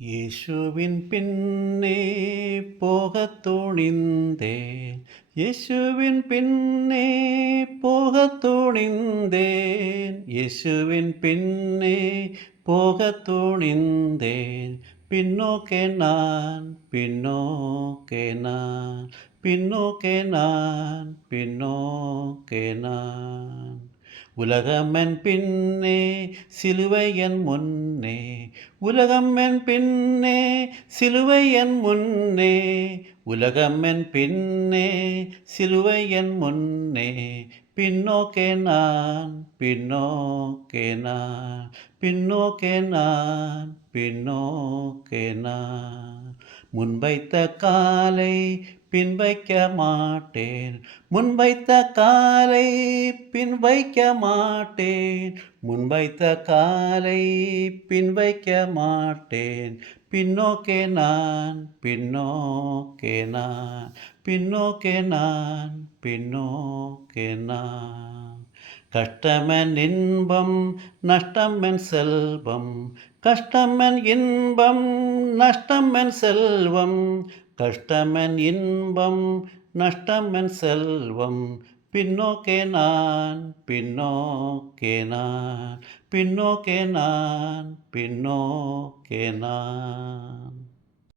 യേശുവിൻ പിന്നേ പോകத் തുണിந்தேன். യേശുവിൻ പിന്നേ പോകத் തുണിந்தேன். യേശുവിൻ പിന്നേ போகத் துணிந்தேன். பின்னோக்கே நான், பின்னோக்கே நான், பின்னோக்கே நான், பின்னோக்கே நான். உலகமென் பின்னே சிலுவை என் முன்னே, உலகமென் பின்னே சிலுவை என் முன்னே, உலகமென் பின்னே சிலுவை என் முன்னே. பின்னோக்கே நான், பின்னோக்கே நான், பின்னோக்கே நான், பின்னோக்கே நான். முன்வைத்த காலை பின் வைக்க மாட்டேன், முன்வைத்த காலை பின் வைக்க மாட்டேன், முன்வைத்த காலை பின் வைக்க மாட்டேன். பின்னோக்கே நான், பின்னோக்கே நான், பின்னோக்கே நான், பின்னோக்கே நான். கஷ்டமென் இன்பம் நஷ்டமென் செல்வம், கஷ்டமென் இன்பம் நஷ்டமென் செல்வம், கஷ்டமென் இன்பம் நஷ்டமென் செல்வம். பின்னோக்கே நான், பின்னோக்கே நான், பின்னோக்கே நான், பின்னோக்கே நான்.